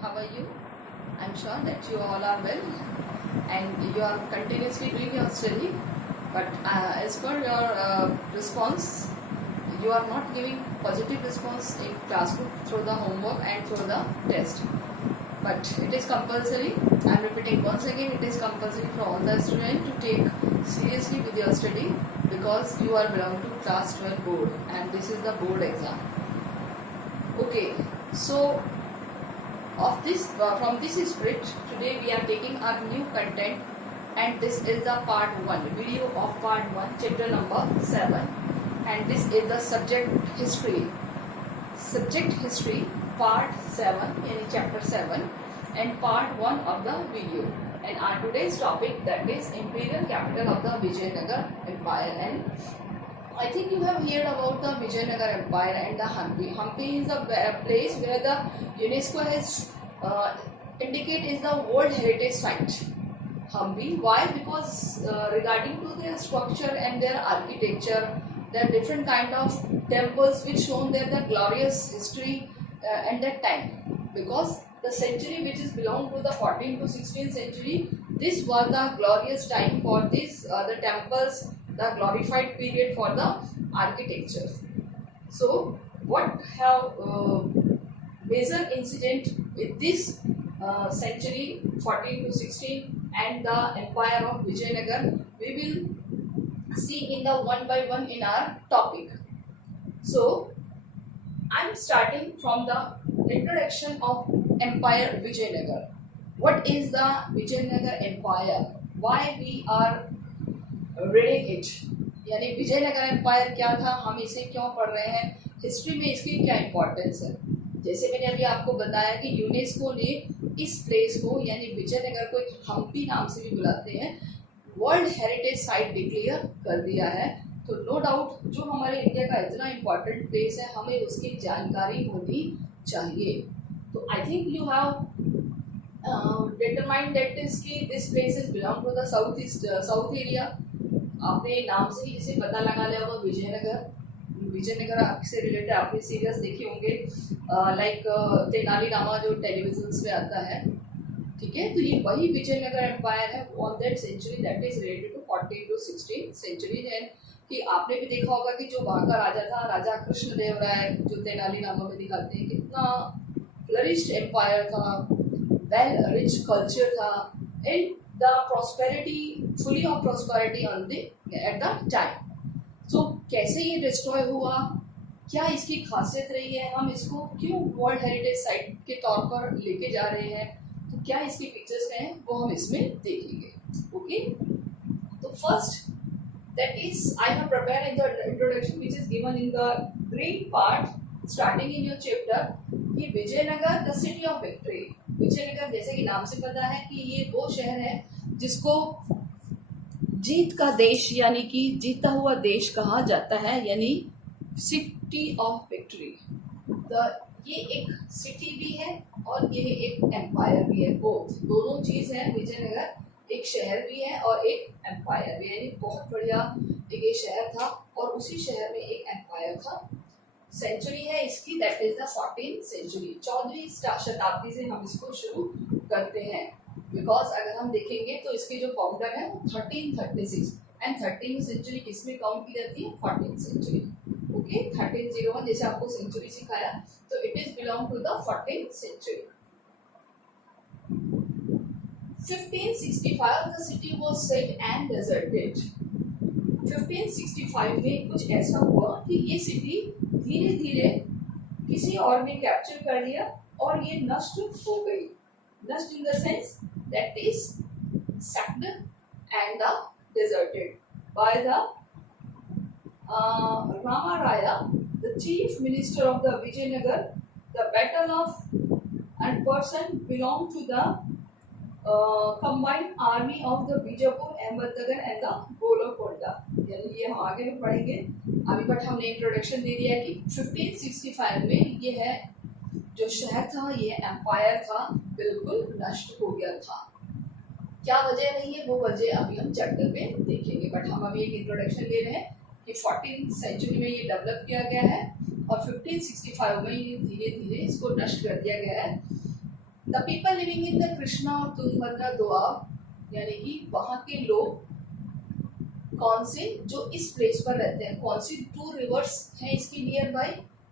How are you? I'm sure that you all are well and you are continuously doing your study. But as per your response, you are not giving positive response in classroom through the homework and through the test. But it is compulsory. I'm repeating once again, it is compulsory for all the students to take seriously with your study because you are belong to class 12 board and this is the board exam. Okay, so of this from this spirit, today we are taking our new content, and this is the part 1 video of part 1 chapter number 7, and this is the subject history part 7 in chapter 7 and part 1 of the video. And our today's topic, that is imperial capital of the Vijayanagar Empire. And I think you have heard about the Vijayanagar Empire and the Hampi. Hampi is the place where the UNESCO has indicate is the World Heritage Site. Hampi. Why? Because regarding to their structure and their architecture, there are different kind of temples which shown there the glorious history and that time. Because the century which is belong to the 14th to 16th century, this was the glorious time for this the temples, the glorified period for the architecture. So what have major incident with this century 14 to 16 and the empire of Vijayanagar, we will see in the one by one in our topic. So I'm starting from the introduction of Empire Vijayanagar. What is the Vijayanagar Empire? Why we are reading it? यानी Vijayanagar empire क्या था, हम इसे क्यों पढ़ रहे हैं, history में इसकी क्या इम्पोर्टेंस है. जैसे मैंने अभी आपको बताया कि यूनेस्को ने इस प्लेस को यानी विजयनगर को एक हम्पी नाम से भी बुलाते हैं, वर्ल्ड हेरिटेज साइट डिक्लेयर कर दिया है. तो नो डाउट जो हमारे इंडिया का इतना इम्पोर्टेंट प्लेस है, हमें उसकी जानकारी होनी चाहिए. तो I think you have determined that is कि this place is belong to the south area. आपने नाम से ही इसे पता लगा लिया होगा विजयनगर से रिलेटेड आपने सीरियस देखे होंगे, लाइक तेनाली रामा जो टेलीविजन में आता है. ठीक है, तो ये वही विजयनगर एम्पायर है on that century that is related to 14 to 16 century. And कि आपने भी देखा होगा कि जो वहाँ का राजा था, राजा कृष्णदेव राय, जो तेनाली रामा में दिखाते हैं, कितना फ्लरिश्ड एम्पायर था, वेल रिच कल्चर था, and the prosperity, fully of prosperity on the at the time. So कैसे ये डिस्ट्रॉय हुआ, क्या इसकी खासियत रही है, हम इसको क्यों वर्ल्ड हेरिटेज साइट के तौर पर लेके जा रहे हैं, तो क्या इसके फीचर्स हैं वो हम इसमें देखेंगे. ओके, तो first that is I have prepared in the introduction which is given in the green part starting in your chapter कि Vijayanagar the city of victory. Vijayanagar जैसे कि नाम से पता है कि ये वो शहर है जिसको जीत का देश यानी कि जीता हुआ देश कहा जाता है, यानी सिटी ऑफ विक्ट्री. ये एक सिटी भी है और ये एक एम्पायर भी है. दोनों चीज है. विजयनगर एक शहर भी है और एक एम्पायर भी है, यानी बहुत बढ़िया एक ये शहर था और उसी शहर में एक एम्पायर था. सेंचुरी है इसकी that is the 14th century. 14वीं शताब्दी से हम इसको शुरू करते हैं, बिकॉज अगर हम देखेंगे तो इसके जो फाउंडर है वो 1336 एंड 13वीं सेंचुरी किसमें काउंट की जाती है, 14th सेंचुरी. ओके, 1301 जैसे आपको सेंचुरी सिखाया, तो it is belong to the 14th century. 1565 the city was set and deserted. 1565 में कुछ ऐसा हुआ कि ये सिटी धीरे धीरे किसी और ने कैप्चर कर लिया और ये नष्ट हो गई. नष्ट in the sense that is sacked and deserted by the Rama Raya, the chief minister of the Vijayanagar. The battle of and person belonged to the combined army of the Bijapur, Ahmednagar and the Golconda. यानी ये हम आगे में पढ़ेंगे अभी, but हमने introduction दे दिया कि 1565 में ये है जो शहर था, ये एम्पायर था, बिल्कुल नष्ट हो गया था. क्या वजह रही है वो वजह अभी हम चैप्टर में देखेंगे, बट हम अभी एक इंट्रोडक्शन ले रहे हैं कि 14th सेंचुरी में ये डेवलप किया गया है और 1565 में ये धीरे धीरे इसको नष्ट कर दिया गया है. The people living in the Krishna और तुंगभद्रा दोआब, यानी कि वहाँ के लोग कौन से जो इस प्लेस पर रहते हैं, कौन सी टू रिवर्स हैं इसकी near by,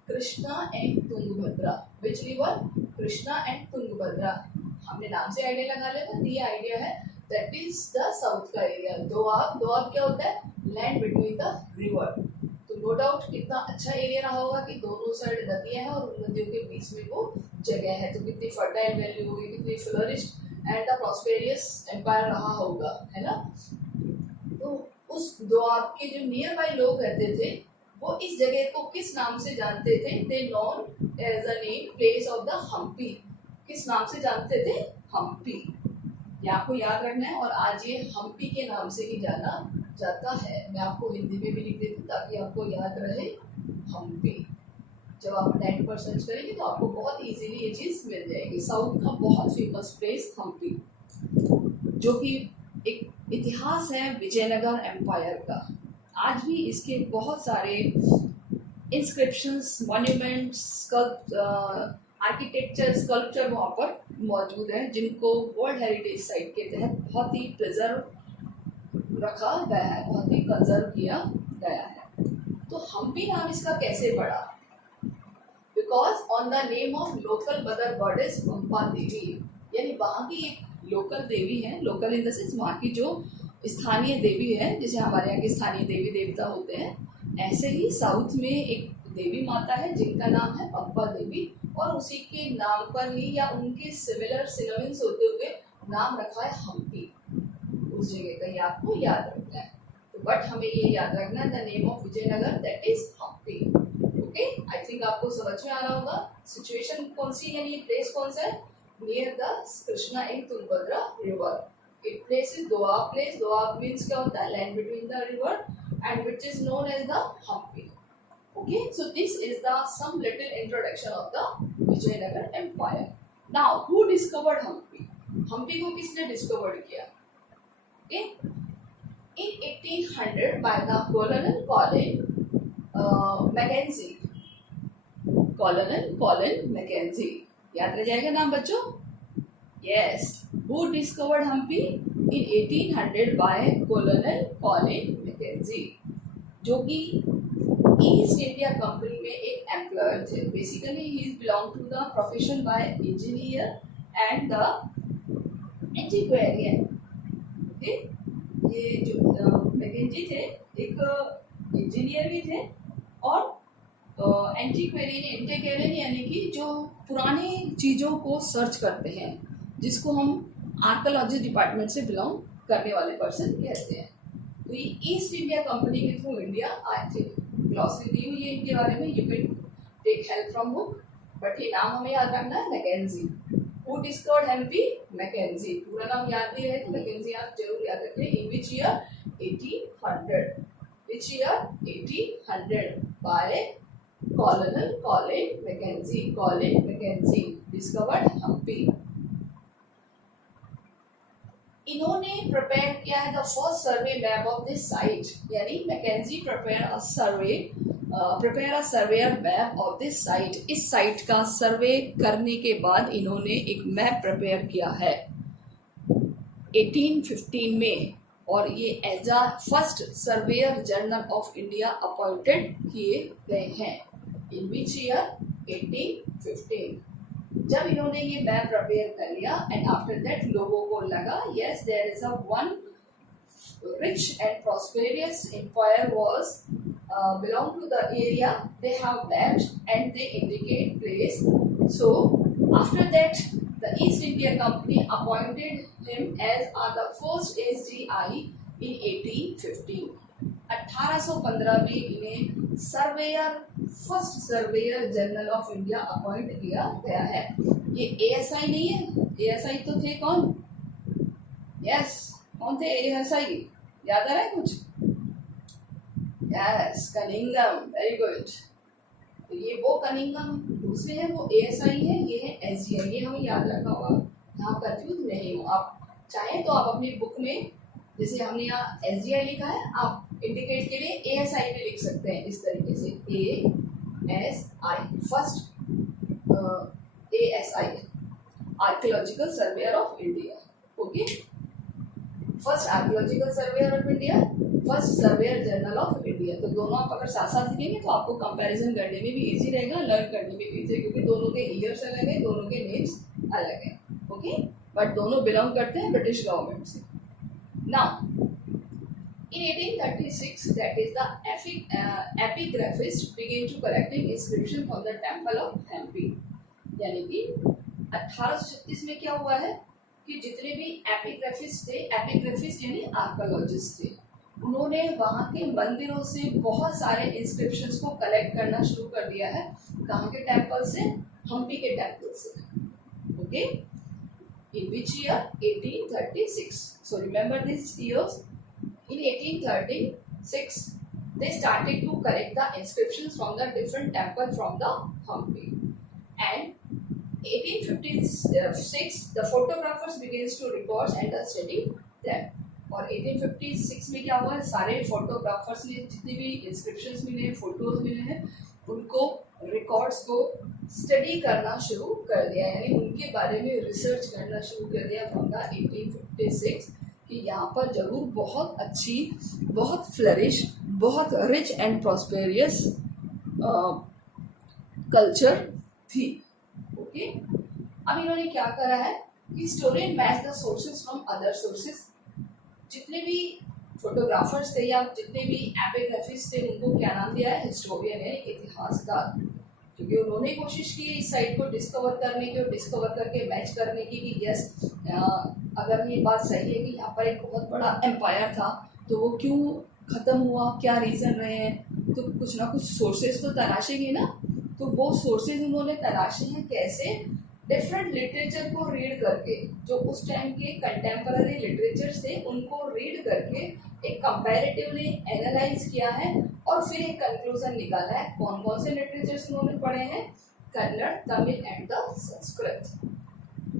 Krishna and Tungabhadra. Which river, Krishna and Tungabhadra. हमने नाम से आइडिया लगा लिया, ये आइडिया है दैट इज द साउथ का एरिया। दोआब, दोआब क्या होता है, लैंड बिटवीन द रिवर। तो नो डाउट कितना अच्छा एरिया रहा होगा कि दोनों साइड नदियां हैं और उन नदियों के बीच में वो जगह है, तो कितनी फर्टाइल वैली होगी, कितनी flourished and the prosperous empire रहा होगा, है ना। तो उस दोआब के जो नियर बाई लोग रहते थे वो इस जगह को किस नाम से जानते थे, they known as the name place of the Hampi. किस नाम से जानते थे, हम्पी। ये आपको याद रखना है, और आज ये हम्पी के नाम से ही जाना जाता है। मैं आपको हिंदी में भी लिख देती हूँ ताकि आपको याद रहे, हम्पी। जब आप नेट पर सर्च करेंगे तो आपको बहुत इजीली ये चीज़ मिल जाएगी। साउथ का बहुत फेमस प्लेस हम्पी, जो कि एक इतिहास है विजयनगर एम्पायर का। आज भी इसके बहुत सारे इंस्क्रिप्शंस, मॉन्यूमेंट्स, आर्किटेक्चर, स्कल्पचर वहाँ पर मौजूद हैं, जिनको वर्ल्ड हेरिटेज साइट के तहत बहुत ही प्रिजर्व रखा गया है, बहुत ही कंजर्व किया गया है। तो हम्पी नाम इसका कैसे पड़ा, because on the name of local mother goddess Pampa Devi, यानी वहाँ की एक लोकल देवी है, लोकल इन द सेंस वहाँ की जो स्थानीय देवी है, जैसे हमारे यहाँ के स्थानीय देवी देवता होते हैं, ऐसे ही साउथ में एक देवी माता है जिनका नाम है पंपा देवी, और उसी के नाम पर ही या उनके सिमिलर सिनोनिम्स होते हुए नाम रखा है हम्पी। उस जगह का ही आपको याद रखना है। तो बट हमें ये याद रखना है the name of Vijayanagar that is Hampi. Okay, I think आपको समझ में आ रहा होगा। सिचुएशन कौन सी, यानी प्लेस कौन सा है, near the Krishna and Tungabhadra river. It place is Doab place. Doab means क्या होता है, land between the river, and which is known as the Hampi. Okay, so this is the some little introduction of the Vijayanagar Empire. Now, who discovered Hampi? Hampi को किसने discover किया? Okay, in 1800 by the Colonel Colin Mackenzie. Colonel Colin Mackenzie. याद रह जाएगा नाम बच्चों? Yes. Who discovered Hampi? In 1800 by Colonel Colin Mackenzie, जो कि ईस्ट इंडिया कंपनी में एक एम्प्लॉयर थे। Basically he belong to the profession by engineer and the antiquarian. Okay, ये जो मैकेंजी थे एक इंजीनियर भी थे और एंटीक्वेरियन यानी कि जो पुरानी चीज़ों को सर्च करते हैं, जिसको हम आर्कोलॉजी डिपार्टमेंट से बिलोंग करने वाले पर्सन कहते हैं। तो ये ईस्ट इंडिया कंपनी के थ्रू इंडिया आए थे। ग्लॉसरी दी हुई है इनके बारे में, you can take help from book, but ये नाम हमें याद रखना है, Mackenzie. Who discovered Hampi? Mackenzie. पूरा नाम याद नहीं रहे तो मैकेंजी आप जरूर याद रखें। In which year? 1800। Which year? 1800 by colonel Colin Mackenzie. Colin Mackenzie discovered Hampi. इन्होंने प्रिपेयर किया है the first survey map of this site, यानी Mackenzie prepare a surveyor map of this site. इस साइट का सर्वे करने के बाद इन्होंने एक मैप प्रिपेयर किया है 1815 में, और ये as a first surveyor general of India appointed किए गए हैं। In which year? 1815। जब इन्होंने ये मैप प्रिपेयर कर लिया एंड आफ्टर दैट लोगों को लगा yes there is a one rich and prosperous empire was belong to the area, they have mapped and they indicate place. So after that the East India Company appointed him as the first SGI in 1815. 1815 में इन्हें surveyor, first surveyor general of India appoint किया गया है। ये ASI नहीं है, ASI तो थे कौन? यस, कौन थे ASI? याद आ रहा है कुछ? Yes, Cunningham. Very good. तो ये वो कनिंगम दूसरे हैं, वो ASI है, ये है SGI। ये हमें याद रखना होगा, यहाँ कंफ्यूज नहीं हो आप। चाहे तो आप अपनी बुक में, जैसे हमने यहाँ SGI लिखा है, आप इंडिकेट के लिए ASI भी लिख सकते हैं इस तरीके से, ASI first ASI। Archaeological surveyor of India. Okay, first archaeological surveyor of India, first surveyor general of India. तो दोनों आप अगर साथ साथ लिखेंगे तो आपको कंपैरिजन करने में भी इजी रहेगा, लर्न करने में भी इजी है, क्योंकि दोनों के ईयर्स अलग है, दोनों के नेम्स अलग है. ओके, बट दोनों बिलोंग करते हैं ब्रिटिश गवर्नमेंट से. Now in 1836, that is the epigraphist began to collecting inscription from the temple of Hampi. यानी कि 1836 में क्या हुआ है कि जितने भी एपिग्राफिस्ट थे, एपिग्राफिस्ट यानी आर्कियोलॉजिस्ट थे, उन्होंने वहाँ के मंदिरों से बहुत सारे इंस्क्रिप्शंस को कलेक्ट करना शुरू कर दिया है. कहाँ के टेम्पल से? हम्पी के टेम्पल से. Okay, in which year? 1836. So remember this years. In 1836, they started to collect the inscriptions from the different temples from the Hampi. And 1856, the photographers began to record and study them. और 1856 में क्या हुआ है, सारे photographers ने जितने भी inscriptions मिले हैं, फोटोज मिले हैं, उनको रिकॉर्ड्स को स्टडी करना शुरू कर दिया, यानी उनके बारे में रिसर्च करना शुरू कर दिया फ्रॉम द 1856 कि यहाँ पर जरूर बहुत अच्छी, बहुत फ्लरिश, बहुत रिच एंड प्रॉस्पेरियस कल्चर थी. ओके, अब इन्होंने क्या करा है कि historian match the sources from other sources. जितने भी फोटोग्राफर्स थे या जितने भी एपिग्राफिस्ट थे, उनको क्या नाम दिया है? हिस्टोरियन है, इतिहासकार. क्योंकि उन्होंने कोशिश की इस साइट को डिस्कवर करने की और डिस्कवर करके मैच करने की कि यस, अगर ये बात सही है कि यहाँ पर एक बहुत बड़ा एम्पायर था, तो वो क्यों ख़त्म हुआ, क्या रीज़न रहे हैं, तो कुछ ना कुछ सोर्सेज तो तलाशेंगे ना. तो वो सोर्सेज उन्होंने तलाशे हैं कैसे? डिफरेंट लिटरेचर को रीड करके, जो उस टाइम के कंटेम्पररी लिटरेचर थे उनको रीड करके एक कंपैरेटिवली एनालाइज किया है और फिर एक कंक्लूजन निकाला है. कौन कौन से लिटरेचर्स उन्होंने पढ़े हैं? Kannada, Tamil and the Sanskrit.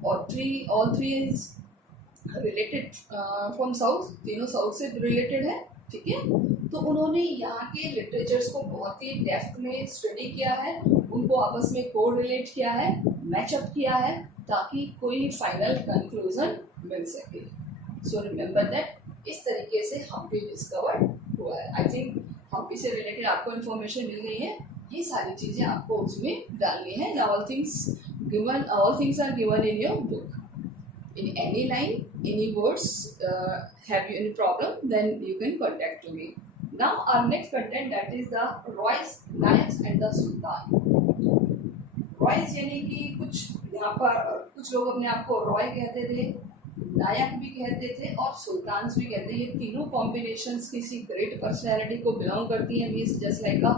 और all three is related from south, तीनों साउथ से रिलेटेड है. ठीक है, तो उन्होंने यहाँ के लिटरेचर्स को बहुत ही डेप्थ में स्टडी किया है, उनको आपस में को रिलेट किया है, मैचअप किया है, ताकि कोई फाइनल कंक्लूजन मिल सके. सो रिमेंबर दैट इस तरीके से हम्पी डिस्कवर हुआ है. आई थिंक हम्पी से रिलेटेड आपको इन्फॉर्मेशन मिल गई है. ये सारी चीज़ें आपको उसमें डालनी है. All things are given in your book. In any line, any words, have you any problem, then you can contact to me. Now our next content, that is the Roy's, Nayaks and the Sultan. Roy's यानी कि कुछ यहाँ पर कुछ लोग अपने आप को रॉय कहते थे, नायक भी कहते थे और सुल्तान्स भी कहते हैं. ये तीनों कॉम्बिनेशंस किसी ग्रेट पर्सनैलिटी को बिलोंग करती हैं. Means just like a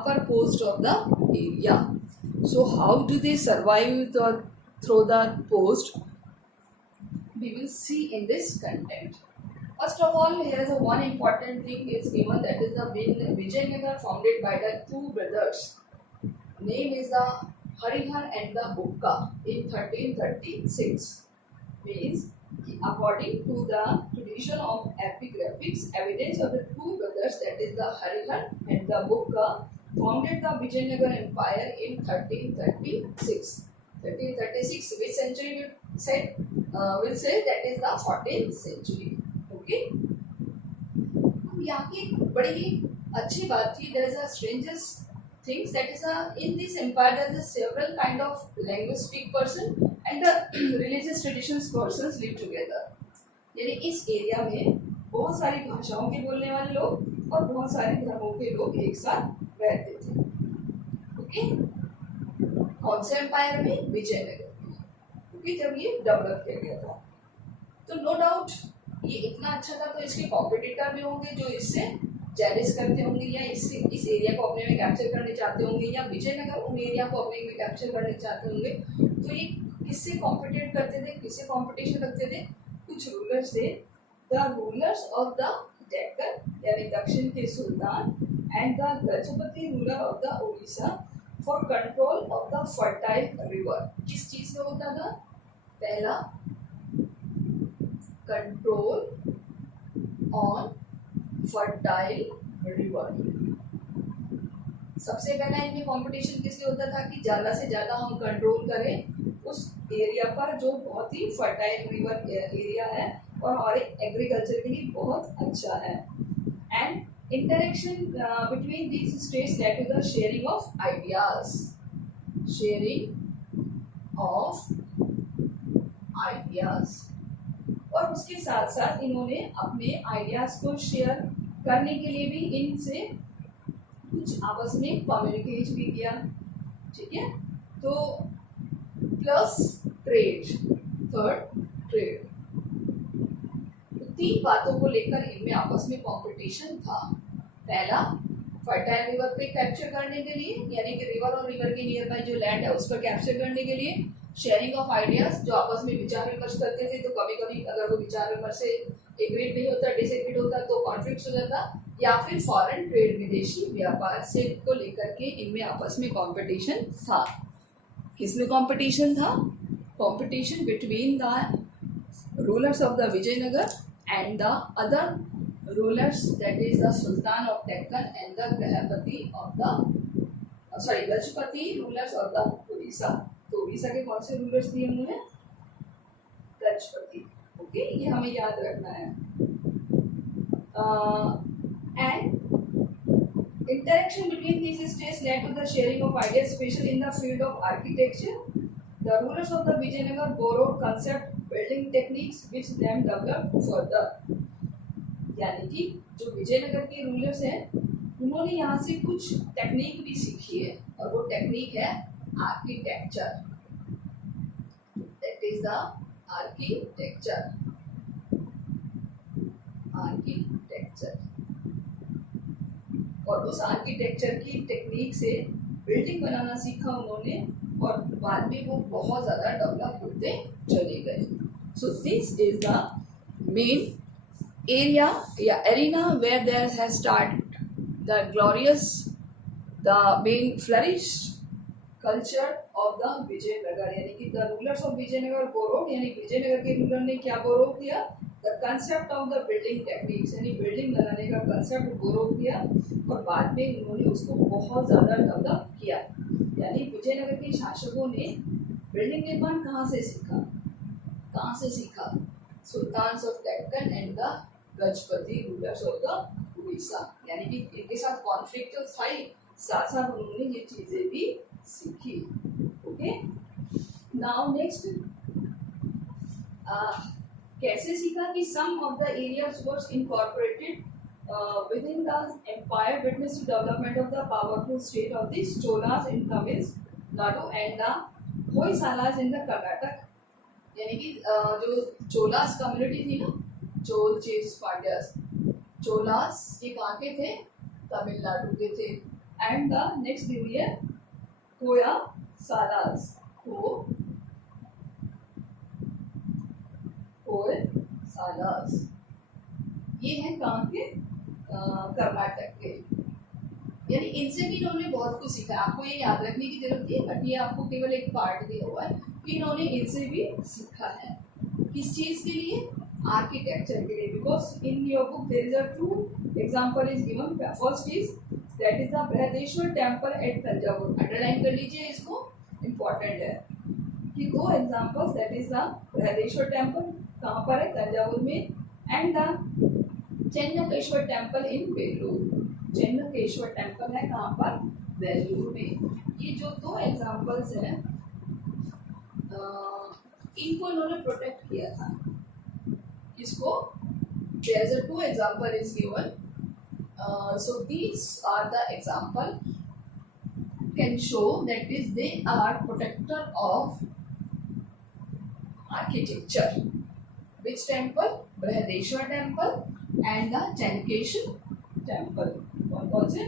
upper post of the area. So how do they survive through the post? We will see in this content. First of all, here is a one important thing is given, that is the Vijayanagar founded by the two brothers. Name is the Harihar and the Bukka in 1336. Means according to the tradition of epigraphics, evidence of the two brothers, that is the Harihar and the Bukka, founded the Vijayanagar Empire in 1336. 1336, which century we said? We'll say that is the 14th century. Okay. यहाँ की बड़ी ही अच्छी बात थी. There is a strangest things, that is in this empire there is several kind of linguistic person and the religious traditions persons live together. यानी इस area में बहुत सारी भाषाओं के बोलने वाले लोग और बहुत सारे धर्मों के लोग एक साथ रहते थे. ओके, कौन से एम्पायर में? विजयनगर. जब ये डेवलप किया गया था, तो नो डाउट ये इतना अच्छा था, तो इसके कॉम्पिटिटर भी होंगे जो इससे जेलिस करते होंगे या इस एरिया को अपने में कैप्चर करने चाहते होंगे, या विजयनगर उन एरिया को अपने में कैप्चर करने चाहते होंगे. तो ये किससे कॉम्पिटेट करते थे, किससे कॉम्पिटिशन रखते थे? कुछ रूलर्स थे, the rulers of the Deccan यानी दक्षिण के सुल्तान, and the Gajapati ruler of the Orissa for control of the fertile river. किस चीज में होता था? पहला, कंट्रोल ऑन फर्टाइल रिवर. सबसे पहला इनमें कंपटीशन किसलिए होता था कि ज़्यादा से ज़्यादा हम कंट्रोल करें उस एरिया पर जो बहुत ही फर्टाइल रिवर एरिया है और हमारे एग्रीकल्चर के लिए बहुत अच्छा है। And interaction between these states led to the sharing of ideas, sharing of ideas. और उसके साथ साथ इन्होंने अपने आइडियाज को शेयर करने के लिए भी इनसे कुछ आपस में कम्युनिकेट भी किया, ठीक है। तो प्लस ट्रेड, थर्ड ट्रेड, तीन बातों को लेकर इनमें आपस में कंपटीशन था। पहला, फर्टाइल रिवर पे कैप्चर करने के लिए, यानी कि रिवर और रिवर के नियर बाय जो लैंड है उस पर कैप्चर करने के लिए। शेयरिंग ऑफ आइडियाज, जो आपस में विचार विमर्श करते थे, तो कभी कभी अगर वो विचार विमर्श से एग्रीड नहीं होता, डिसएग्रीड होता, तो कॉन्फ्लिक्ट हो जाता। या फिर फॉरेन ट्रेड, विदेशी व्यापार से को लेकर के इनमें आपस में कंपटीशन था। किसमें कंपटीशन था? Competition between the rulers of the Vijayanagar and the other rulers, that is the Sultan of Deccan and the Grahapati of the Gajpati rulers of the Orissa। तो उड़ीसा के कौन से रूलर्स दिए उन्होंने? गजपति। ओके, ये हमें याद रखना है। And interaction between these states led to the sharing of ideas, especially in the field of architecture. The rulers of the Vijayanagar borrowed concept building techniques which them developed further। यानी कि जो विजयनगर के rulers हैं उन्होंने यहाँ से कुछ technique भी सीखी है, और वो टेक्निक है architecture. That is the architecture. और उस आर्किटेक्चर की टेक्निक से बिल्डिंग बनाना सीखा उन्होंने, और बाद में वो बहुत ज़्यादा डेवलप होते चले गए। So this is the main area, arena where there has started the glorious, the main flourished culture of the Vijayanagar। यानी कि the rulers of Vijayanagar borrowed, यानी विजयनगर के रूलर ने क्या बोरो किया? The concept of the building techniques, यानी building बनाने का कंसेप्ट बोरो किया, और बाद में उन्होंने उसको बहुत ज़्यादा डेवलप किया। यानी विजयनगर के शासकों ने बिल्डिंग निर्माण कहाँ से सीखा? Sultan of Deccan and the Gajapati rulers of the Orissa. यानी कि इनके साथ कॉन्फ्लिक्ट तो था ही, साथ साथ उन्होंने ये चीजें भी सीखी। ओके, नाउ नेक्स्ट, कैसे सीखा कि some of the areas was incorporated within the empire, witness to development of the powerful state of the Cholas in Tamil Nadu and the Hoysalas in the Karnataka। यानी कि जो Cholas community थी ना, Chola chess Pandyas, Cholas ये कहाँ के थे? तमिलनाडु के थे। And the next new year Hoysalas, Hoysalas, ये है कहाँ के? कर्नाटक के। यानी इनसे भी इन्होंने बहुत कुछ सीखा। आपको ये याद रखने की जरूरत है, बट ये आपको केवल एक पार्ट दिया हुआ है कि इन्होंने इनसे भी सीखा है। किस चीज़ के लिए? आर्किटेक्चर के लिए। Because in your book there is a true example is given. First is that is the Brihadeshwara temple at Thanjavur. Underline कर लीजिए इसको, इम्पॉर्टेंट है कि दो examples, that is the Brihadeshwara temple कहाँ पर है? तंजावुर में। And the Chennakeshwara temple in Belur. Chennakeshwara temple है कहाँ पर? बेलूर में। ये जो दो एग्जांपल्स हैं इनको इन्होंने प्रोटेक्ट किया था। इसको there is a two example is given, so these are the example can show that is they are protector of architecture. Which temple? Brihadeshwar temple and the Chankeshwar temple। कौन से?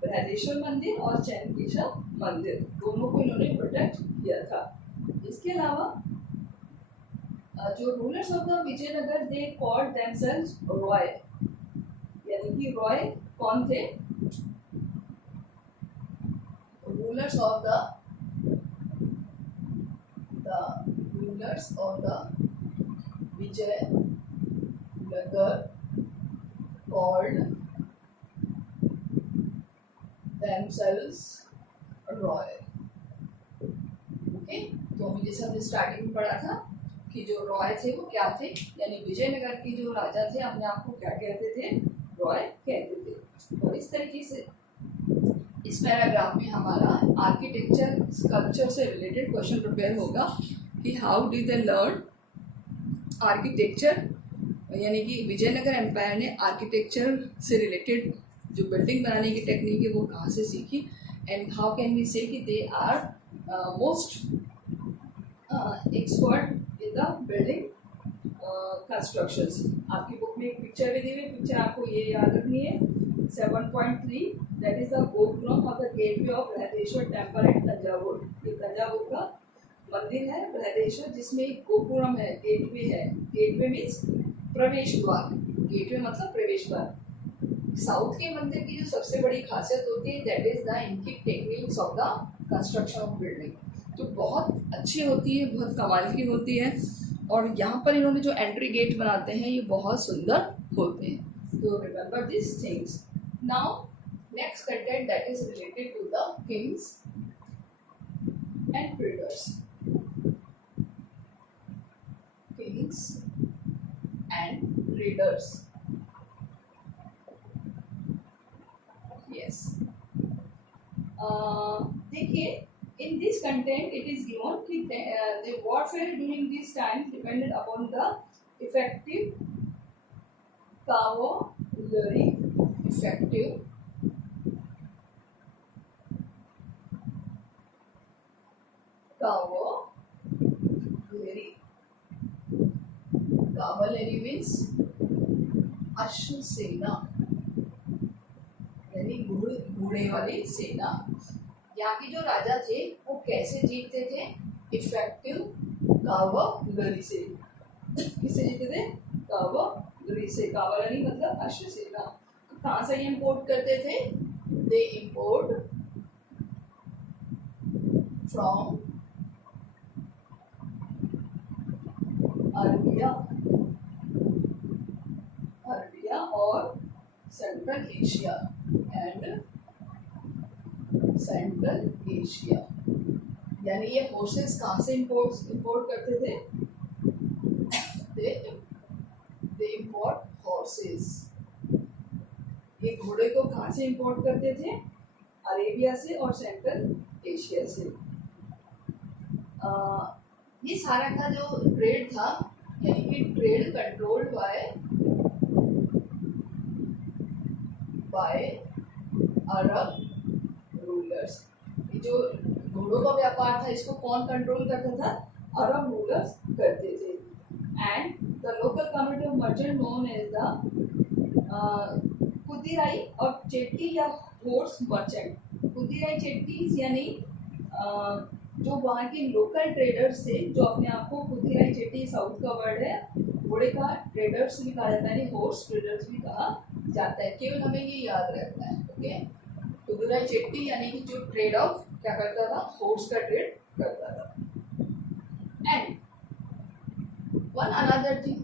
बृहदेश्वर मंदिर और चैनकेश्वर मंदिर, दोनों को इन्होंने प्रोटेक्ट किया था। इसके अलावा जो rulers of the Vijayanagar they called themselves Roy. यानी कि रॉय कौन थे? Rulers of the Vijayanagar called themselves royal। Okay, तो हमें जैसे हमने स्टार्टिंग में पढ़ा था कि जो रॉय थे वो क्या थे, यानी विजयनगर के जो राजा थे अपने आप को क्या कहते थे, रॉय कहते थे। और इस तरीके से इस पैराग्राफ में हमारा आर्किटेक्चर स्कल्पचर से रिलेटेड क्वेश्चन प्रिपेयर होगा कि how did they learn architecture, यानी कि विजयनगर एम्पायर ने आर्किटेक्चर से रिलेटेड जो बिल्डिंग बनाने की टेक्निक है वो कहाँ से सीखी, and how can we say कि they are most expert in the building constructions. आपकी बुक में एक पिक्चर भी दी हुई, पिक्चर आपको ये याद रखनी है 7.3, that is the gopuram of the gateway of Brihadeshwara temple at Thanjavur. ये तंजावुर का मंदिर है बृहदेश्वर, जिसमें एक गोपुरम है, गेटवे है। गेटवे मीन्स प्रवेश द्वार, गेटवे मतलब प्रवेश द्वार। साउथ के मंदिर की जो सबसे बड़ी खासियत होती है दैट इज द इनकी techniques of the construction of building, तो बहुत अच्छी होती है, बहुत कमाल की होती है। और यहाँ पर इन्होंने जो एंट्री गेट बनाते हैं ये बहुत सुंदर होते हैं। तो remember this things. Now next content that is related to the kings and traders. Kings and traders, yes. देखिए, in this content it is given कि the warfare during this time depended upon the effective cavalry, effective cavalry, cavalry means अश्व सेना, यानी घोड़े वाली सेना। यहाँ के जो राजा थे वो कैसे जीतते थे, इफेक्टिव कावलरी से। किससे जीतते थे, कावलरी से। कावलरी मतलब अश्वसेना। कहाँ से इंपोर्ट करते थे, दे इंपोर्ट फ्रॉम अरबिया और central Asia and central Asia. यानी ये होर्सेस कहाँ से इंपोर्ट करते थे, दे इंपोर्ट हॉर्सेस। ये घोड़े को कहाँ से इंपोर्ट करते थे, अरेबिया से और सेंट्रल एशिया से। ये सारा का जो ट्रेड था, यानी कि trade controlled by Arab rulers. जो घोड़ों का व्यापार था इसको कौन कंट्रोल करता था, अरब रूलर्स करते थे। And the local community of merchant known as the Kudirai और चेट्टी या होर्स मर्चेंट। कुदिराई चेट्टी यानी जो वहाँ के लोकल ट्रेडर्स थे, जो अपने आप को कुदिराई चेट्टी साउथ का वर्ड है, घोड़े का ट्रेडर्स भी कहा जाता है, हॉर्स ट्रेडर्स भी कहा जाता है। केवल हमें ये याद रखना है, ओके। कुदिराई चेट्टी यानी कि जो ट्रेड ऑफ क्या करता था, हॉर्स का ट्रेड करता था। एंड वन अनदर थिंग,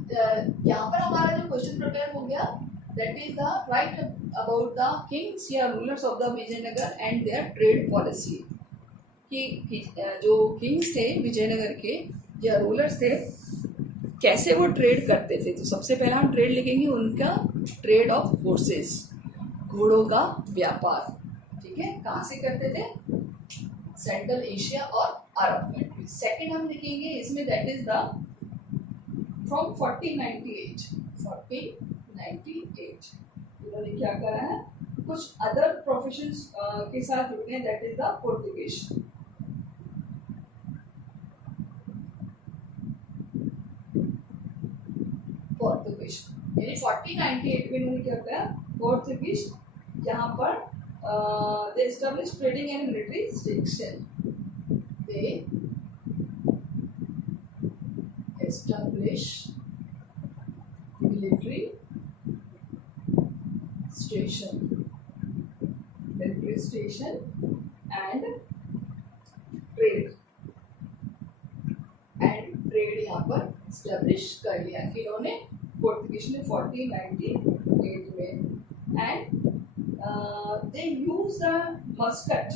यहाँ पर हमारा जो क्वेश्चन प्रिपेयर हो गया, that is the right about the kings या rulers of the Vijayanagar and their trade policy. कि जो किंग्स थे विजयनगर के या रूलर्स थे, कैसे वो ट्रेड करते थे। तो सबसे पहला हम ट्रेड लिखेंगे उनका ट्रेड ऑफ हॉर्सेस, घोड़ों का व्यापार, ठीक है। कहाँ से करते थे, सेंट्रल एशिया और अरब कंट्री। सेकंड हम लिखेंगे इसमें दैट इज द फ्रॉम 1498 इन्होंने क्या करा है, कुछ अदर प्रोफेशंस के साथ जुड़े हैं, दैट इज द पोर्तुगीज। यानी 1498 में इन्होंने क्या किया, पोर्तुगीज यहाँ पर they establish trading and military station. They establish military station and trade यहाँ पर एस्टैब्लिश कर लिया कि इन्होंने पोर्तुगीज ने 1498 में। And they use the Muscat,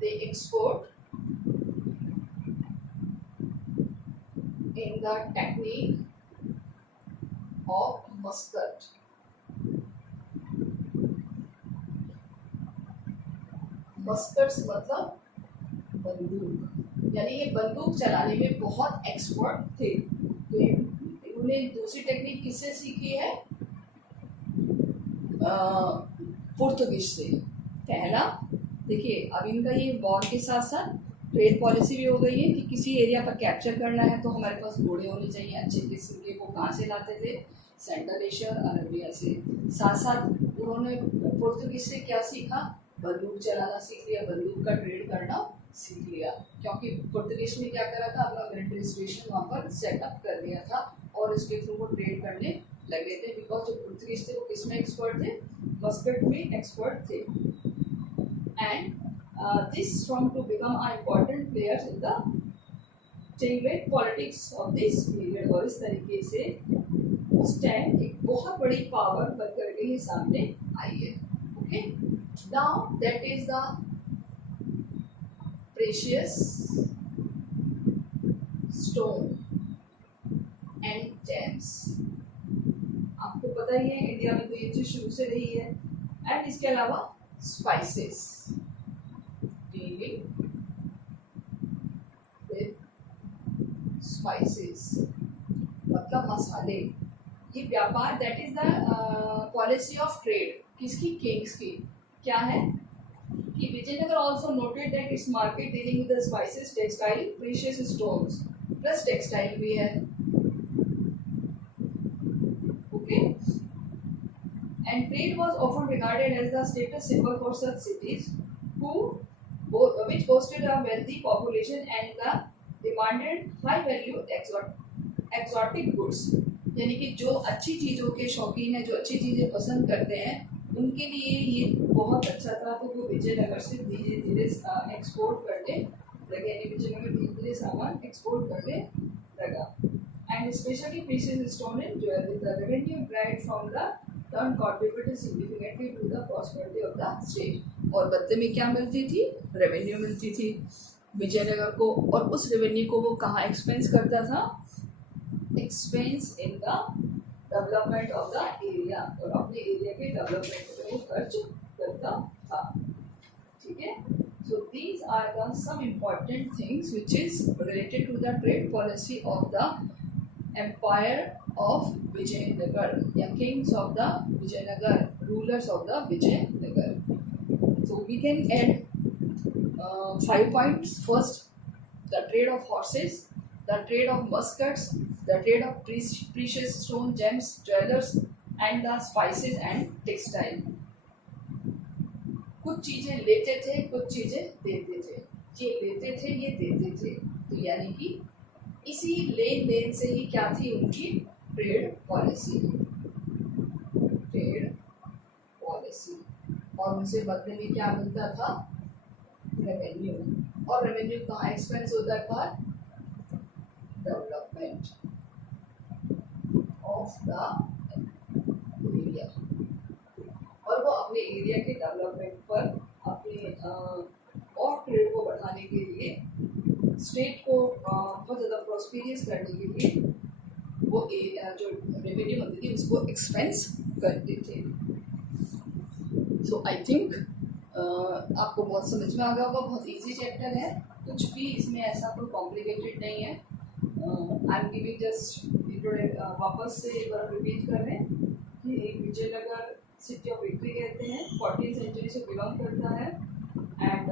they export in the technique of muscat. Muskets मतलब बंदूक, यानी ये बंदूक चलाने में बहुत एक्सपर्ट थे। तो इन्होंने दूसरी टेक्निक किससे सीखी है? पुर्तगीज से। पहला देखिए, अब इनका ये वॉर के साथ साथ ट्रेड पॉलिसी भी हो गई है कि किसी एरिया पर कैप्चर करना है तो हमारे पास घोड़े होने चाहिए अच्छे किस्म के। वो कहाँ से लाते थे? सेंट्रल एशिया और अरबिया से। साथ साथ उन्होंने पुर्तगीज से क्या सीखा? बंदूक चलाना सीख लिया, बंदूक का ट्रेड करना सीख लिया, क्योंकि पुर्तगीज ने क्या करा था, अपना मिलिट्री स्टेशन वहाँ पर सेटअप कर दिया था और इसके थ्रू वो ट्रेड करने लगे थे। बिकॉज जो पुर्तगीज थे वो किस में एक्सपर्ट थे? मस्कट में एक्सपर्ट थे। And this from to become an important players in the trade politics of this period। और इस तरीके से उस टाइम एक बहुत बड़ी पावर बनकर के ये सामने आई है। Okay, now that is the precious stone and James. आपको पता ही है इंडिया में तो ये चीज शुरू से रही है। एंड इसके अलावा स्पाइसेस, स्पाइसेस मतलब मसाले। ये व्यापार, that is the policy of trade. किसकी? किंग्स की। क्या है कि Vijayanagar also noted that its market dealing with the spices, textile, precious stones, plus textile भी है। Okay, and trade was often regarded as the status symbol for such cities who which boasted a wealthy population and the demanded high value exotic goods। यानी कि जो अच्छी चीज़ों के शौकीन है, जो अच्छी चीज़ें पसंद करते हैं, उनके लिए ये बहुत अच्छा था। तो वो विजयनगर से धीरे धीरे एक्सपोर्ट करने लगे, यानी विजयनगर धीरे धीरे सामान एक्सपोर्ट करने लगा। And specially precious stone and jewellery, the revenue derived from the turn contributed significantly to the prosperity of the state। और बदले में क्या मिलती थी? रेवेन्यू मिलती थी विजयनगर को। और उस रेवेन्यू को वो कहाँ एक्सपेंस करता था? Expense in the development of the area, और अपने एरिया के डेवलपमेंट में वो खर्च करता था। ठीक है, so these are the some important things which is related to the trade policy of the empire of Vijayanagar, या kings of the Vijayanagar, rulers of the Vijayanagar। So we can add 5 points. First, the trade of horses, the trade of muskets, the trade of precious stone, gems, jewelers, and the spices and textile। कुछ चीजें लेते थे, कुछ चीजें देते थे। ये लेते थे, ये देते थे। तो यानी कि इसी लेन देन से ही क्या थी उनकी ट्रेड पॉलिसी। ट्रेड पॉलिसी, और उनसे बदले में क्या मिलता था? रेवेन्यू। और रेवेन्यू कहाँ एक्सपेंस होता था? Development of the area. और वो अपने एरिया के डेवलपमेंट पर, अपने और ट्रेड को बढ़ाने के लिए, स्टेट को बहुत ज़्यादा प्रॉस्पेरियस करने के लिए वो जो रेवेन्यू होती थी उसको एक्सपेंस करते थे। सो आई थिंक आपको बहुत समझ में आ गया होगा। बहुत इजी चैप्टर है, कुछ भी इसमें ऐसा कोई कॉम्प्लिकेटेड नहीं है। आई एम गिविंग जस्ट वापस से एक बार रिपीट कर रहे हैं कि विजयनगर सिटी ऑफ विक्ट्री कहते हैं, 14th सेंचुरी से बिलोंग करता है। एंड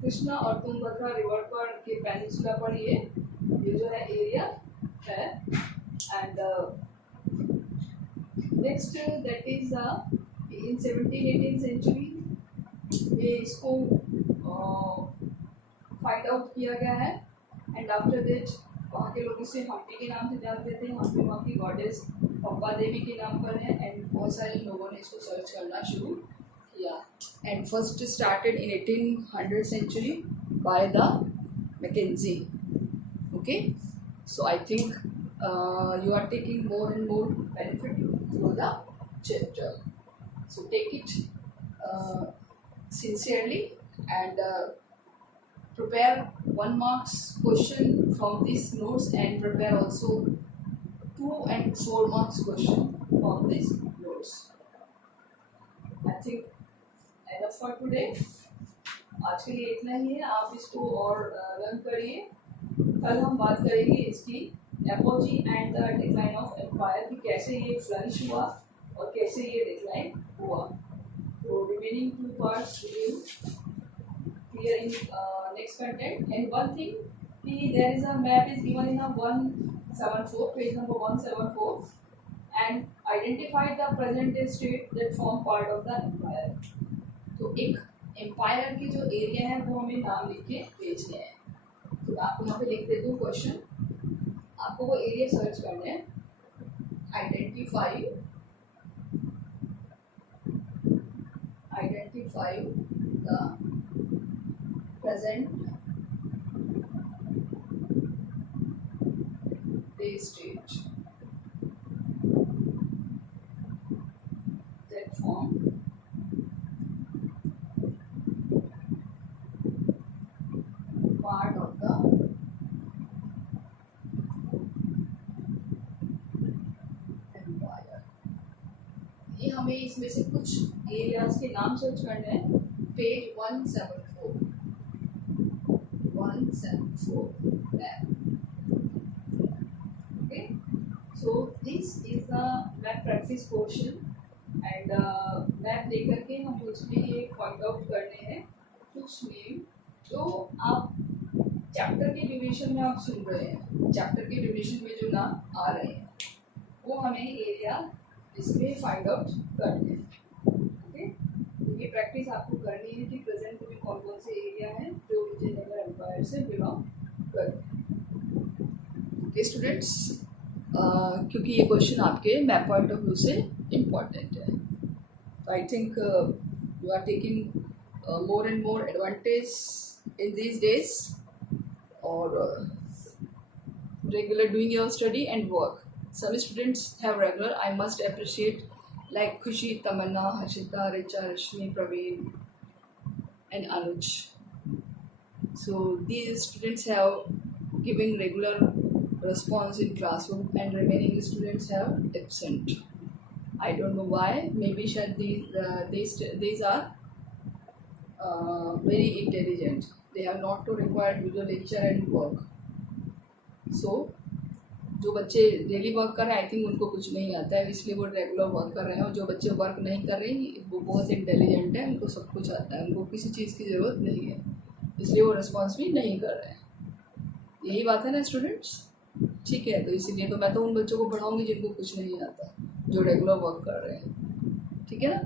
कृष्णा और तुंगभद्रा रिवर पर के पेनिनसुला पर ये जो है एरिया है। And next that is in 17th-18th century ये इसको फाइंड आउट किया गया है। एंड आफ्टर दैट वहाँ के लोग इसे हम्पी के नाम से जानते थे। हम्पी वहाँ की गॉडेस पप्पा देवी के नाम पर है। एंड बहुत सारे लोगों ने इसको सर्च करना शुरू किया। And first started in 1800 century by the Mackenzie. Okay, so I think you are taking more and more benefit through the chapter. So take it sincerely and prepare 1 marks question from these notes and prepare also 2 and 4 marks question from these notes. I think enough for today. आज के लिए इतना ही है, आप इसको और run करिए। कल हम बात करेंगे इसकी apogee and the decline of empire, कि कैसे ये फ्लरिश हुआ और कैसे ये डिक्लाइन हुआ। तो remaining 2 parts will clear in next content. And one thing, there is a map is given in a 174, page number 174, and identify the present day state that form part of the empire. तो एक empire की जो area है वो हमें नाम लिख के भेजने हैं। तो आपको यहाँ पे लिख देती हूँ क्वेश्चन, आपको वो एरिया सर्च करना है। Identify the present day state that form part of the empire। ये हमें इसमें से कुछ एरियाज के नाम सर्च करने हैं। Page 174 map। Okay, so this is the map practice portion and map देकर के हम उसमें ये पॉइंट आउट करने हैं कुछ नेम जो आप चैप्टर के ड्यूरेशन में आप सुन रहे हैं। चैप्टर के ड्यूरेशन में जो नाम आ रहे हैं वो हमें एरिया इसमें फाइंड आउट करने हैं। ओके, ये प्रैक्टिस आपको करनी है कि प्रेजेंट में कौन कौन से एरिया हैं जो विजयनगर एम्पायर से बिलोंग करते हैं। ओके स्टूडेंट्स, क्योंकि ये क्वेश्चन आपके मैप पॉइंट ऑफ व्यू से इम्पॉर्टेंट है, तो I think you are taking more and more advantage in these days और regular doing your study and work. Some students have regular, I must appreciate, like Khushi, Tamanna, Hashita, Richa, Rashmi, Praveen and Anuj. So these students have giving regular response in classroom and remaining students have absent. I don't know why, maybe these are very intelligent, they have not to require to do lecture and work. सो जो बच्चे daily work कर रहे हैं I think उनको कुछ नहीं आता है, इसलिए वो रेगुलर वर्क कर रहे हैं। और जो बच्चे वर्क नहीं कर रहे हैं वो बहुत इंटेलिजेंट है, उनको सब कुछ आता है, उनको किसी चीज़ की ज़रूरत नहीं है, इसलिए वो रिस्पॉन्स भी नहीं कर रहे हैं। यही बात है ना स्टूडेंट्स, ठीक है। तो इसीलिए तो मैं तो उन बच्चों को पढ़ाऊँगी जिनको कुछ नहीं आता, जो रेगुलर वर्क कर रहे हैं, ठीक है ना।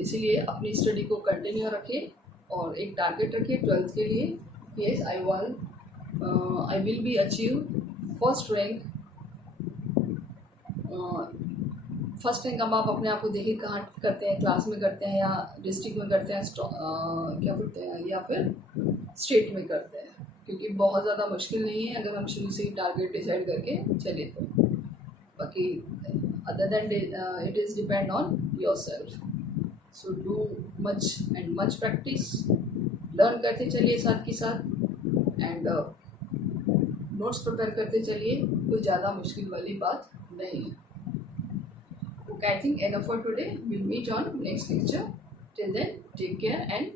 इसीलिए अपनी स्टडी को कंटिन्यू रखें और एक टारगेट रखिए 12th के लिए। Yes, I will be achieve first rank। First rank अब आप अपने आप को देखिए कहाँ करते हैं, क्लास में करते हैं या डिस्ट्रिक्ट में करते हैं, क्या बोलते हैं, या फिर स्टेट में करते हैं, क्योंकि बहुत ज़्यादा मुश्किल नहीं है अगर हम शुरू से ही टारगेट डिसाइड करके चले तो। बाकी other than it is depend on your self. So do much and much practice, learn करते चलिए साथ के साथ एंड नोट्स प्रिपेयर करते चलिए, कोई ज़्यादा मुश्किल वाली बात नहीं है। Okay, I think enough for today, will meet on next lecture. Till then take care and